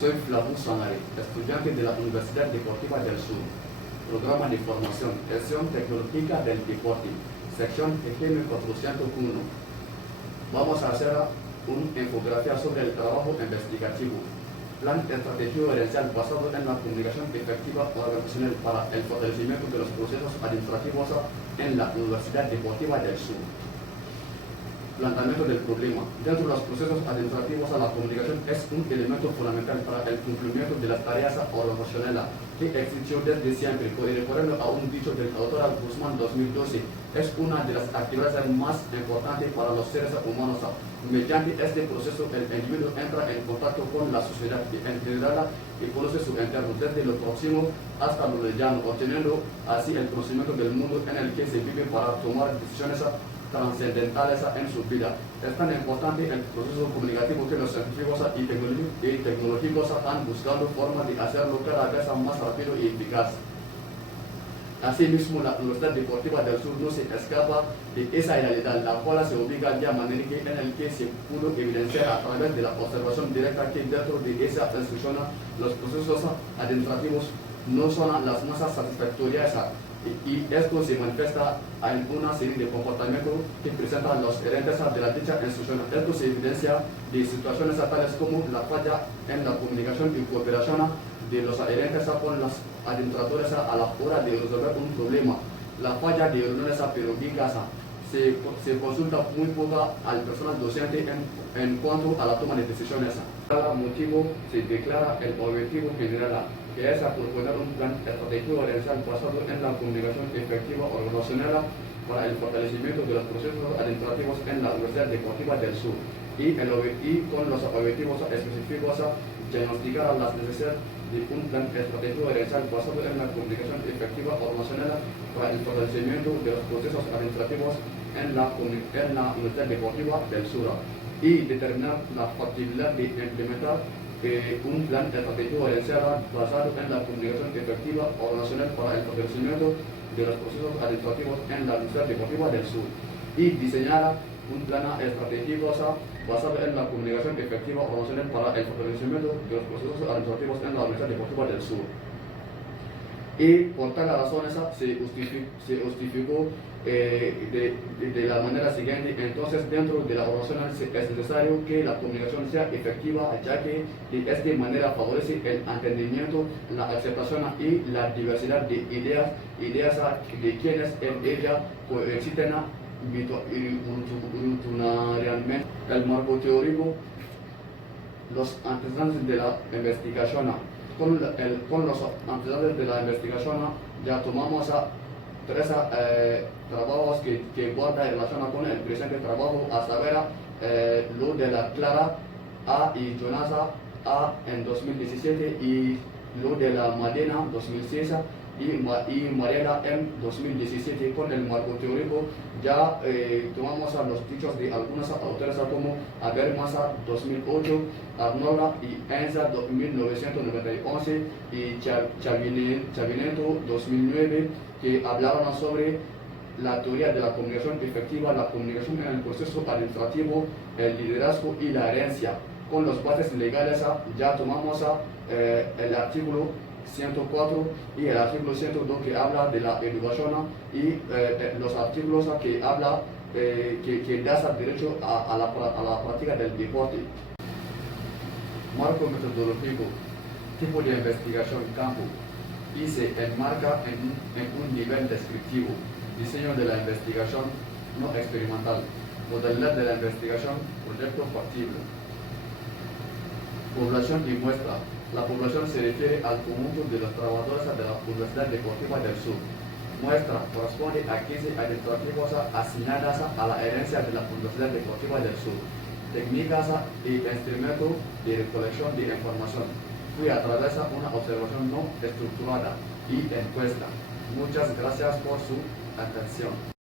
Soy Flavio Sanare, estudiante de la Universidad Deportiva del Sur, programa de formación, gestión tecnológica del deporte, sección EGM 401. Vamos a hacer una infografía sobre el trabajo investigativo, plan estratégico gerencial basado en la comunicación efectiva organizacional para el fortalecimiento de los procesos administrativos en la Universidad Deportiva del Sur. Planteamiento del problema. Dentro de los procesos administrativos, la comunicación es un elemento fundamental para el cumplimiento de las tareas organizacionales que existió desde siempre. Recordando a un dicho del autor Guzmán 2012, es una de las actividades más importantes para los seres humanos. Mediante este proceso, el individuo entra en contacto con la sociedad en general y conoce su entorno, desde lo próximo hasta lo lejano, obteniendo así el conocimiento del mundo en el que se vive para tomar decisiones trascendentales en su vida. Es tan importante el proceso comunicativo que los científicos y tecnológicos están buscando formas de hacerlo cada vez más rápido y eficaz. Asimismo, la Universidad Deportiva del Sur no se escapa de esa realidad, la cual se ubica de manera en el que se pudo evidenciar a través de la observación directa que dentro de esa institución los procesos administrativos no son las más satisfactorias, y esto se manifiesta en una serie de comportamientos que presentan los gerentes de la dicha institución. Esto se evidencia de situaciones tales como la falla en la comunicación y cooperación de los gerentes con los administradores a la hora de resolver un problema, la falla de reuniones periódicas. Se consulta muy poco al personal docente en cuanto a la toma de decisiones. Cada motivo se declara el objetivo general, que es proponer un plan estratégico gerencial basado en la comunicación efectiva organizacional para el fortalecimiento de los procesos administrativos en la Universidad Deportiva del Sur y con los objetivos específicos diagnosticar las necesidades de un plan estratégico gerencial basado en la comunicación efectiva organizacional para el fortalecimiento de los procesos administrativos en la Universidad Deportiva del Sur y determinar la factibilidad de implementar un plan estratégico gerencial basado en la comunicación efectiva organizacional para el fortalecimiento de los procesos administrativos en la Universidad Deportiva del Sur y diseñar un plan estratégico basado en la comunicación efectiva organizacional para el fortalecimiento de los procesos administrativos en la Universidad Deportiva del Sur. Y por tal razón se justificó de la manera siguiente. Entonces, dentro de la organización es necesario que la comunicación sea efectiva, ya que de esta manera favorece el entendimiento, la aceptación y la diversidad de ideas de quienes en ella coexisten realmente. El marco teórico, los antecedentes de la investigación. Con los antecedentes de la investigación ya tomamos tres trabajos que guardan relación con el presente trabajo, a saber lo de la Clara A y Jonasa A en 2017 y lo de la Madena 2006 y Mariela en 2017. Con el marco teórico ya tomamos los dichos de algunos autores como Abel Massa 2008, Arnola y Enza 1991 y Chavineto 2009, que hablaron sobre la teoría de la comunicación efectiva, la comunicación en el proceso administrativo, el liderazgo y la herencia. Con los bases legales ya tomamos el artículo 104 y el artículo 102 que habla de la educación y los artículos que habla que da derecho a la práctica del deporte. Marco metodológico, tipo de investigación campo y se enmarca en un nivel descriptivo. Diseño de la investigación no experimental, modalidad de la investigación, proyecto factible. Población y muestra. La población se refiere al conjunto de los trabajadores de la Universidad Deportiva del Sur. Muestra corresponde a 15 administrativos asignadas a la herencia de la Universidad Deportiva del Sur. Técnicas y instrumentos de recolección de información. Fui a través de una observación no estructurada y encuesta. Muchas gracias por su atención.